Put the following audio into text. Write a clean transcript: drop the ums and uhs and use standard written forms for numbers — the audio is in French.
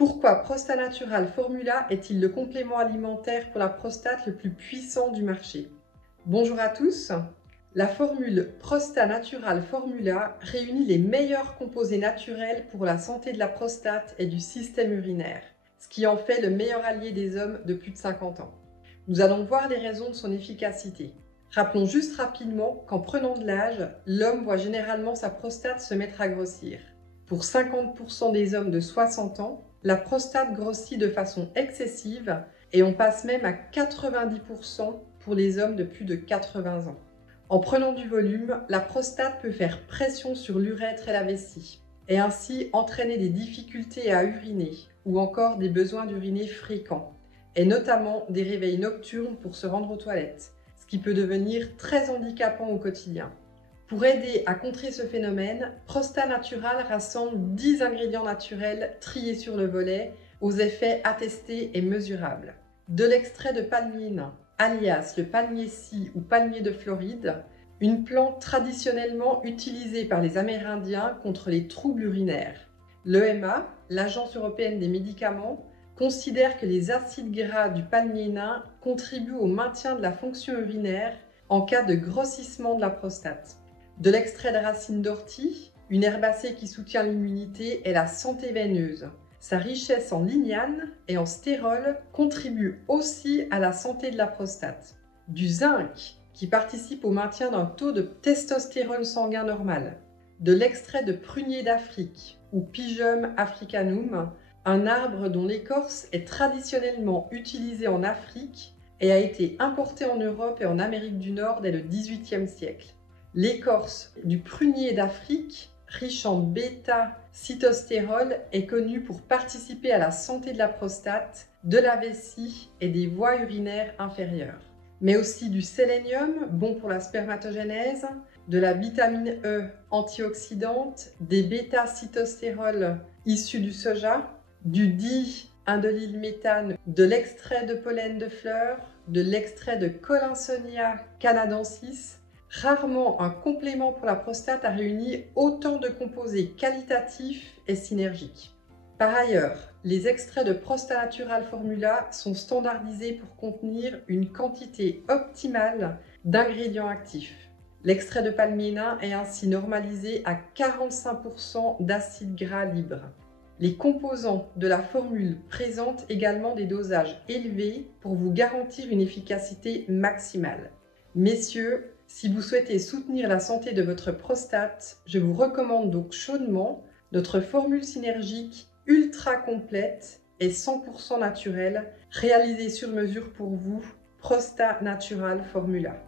Pourquoi Prosta Natural Formula est-il le complément alimentaire pour la prostate le plus puissant du marché? Bonjour à tous. La formule Prosta Natural Formula réunit les meilleurs composés naturels pour la santé de la prostate et du système urinaire, ce qui en fait le meilleur allié des hommes de plus de 50 ans. Nous allons voir les raisons de son efficacité. Rappelons juste rapidement qu'en prenant de l'âge, l'homme voit généralement sa prostate se mettre à grossir. Pour 50% des hommes de 60 ans, la prostate grossit de façon excessive et on passe même à 90% pour les hommes de plus de 80 ans. En prenant du volume, la prostate peut faire pression sur l'urètre et la vessie et ainsi entraîner des difficultés à uriner ou encore des besoins d'uriner fréquents et notamment des réveils nocturnes pour se rendre aux toilettes, ce qui peut devenir très handicapant au quotidien. Pour aider à contrer ce phénomène, Prosta Natural rassemble 10 ingrédients naturels triés sur le volet aux effets attestés et mesurables. De l'extrait de palmier nain, alias le palmier-scie ou palmier de Floride, une plante traditionnellement utilisée par les Amérindiens contre les troubles urinaires. L'EMA, l'Agence européenne des médicaments, considère que les acides gras du palmier nain contribuent au maintien de la fonction urinaire en cas de grossissement de la prostate. De l'extrait de racine d'ortie, une herbacée qui soutient l'immunité et la santé veineuse. Sa richesse en lignane et en stérol contribue aussi à la santé de la prostate. Du zinc, qui participe au maintien d'un taux de testostérone sanguin normal. De l'extrait de prunier d'Afrique, ou Pygium africanum, un arbre dont l'écorce est traditionnellement utilisée en Afrique et a été importée en Europe et en Amérique du Nord dès le XVIIIe siècle. L'écorce du prunier d'Afrique, riche en bêta-cytostérol, est connue pour participer à la santé de la prostate, de la vessie et des voies urinaires inférieures. Mais aussi du sélénium, bon pour la spermatogénèse, de la vitamine E antioxydante, des bêta-cytostérols issus du soja, du di-indolylméthane, de l'extrait de pollen de fleurs, de l'extrait de Collinsonia canadensis. Rarement un complément pour la prostate a réuni autant de composés qualitatifs et synergiques. Par ailleurs, les extraits de Prosta Natural Formula sont standardisés pour contenir une quantité optimale d'ingrédients actifs. L'extrait de palmier nain est ainsi normalisé à 45% d'acides gras libres. Les composants de la formule présentent également des dosages élevés pour vous garantir une efficacité maximale. Messieurs, si vous souhaitez soutenir la santé de votre prostate, je vous recommande donc chaudement notre formule synergique ultra complète et 100% naturelle, réalisée sur mesure pour vous, Prosta Natural Formula.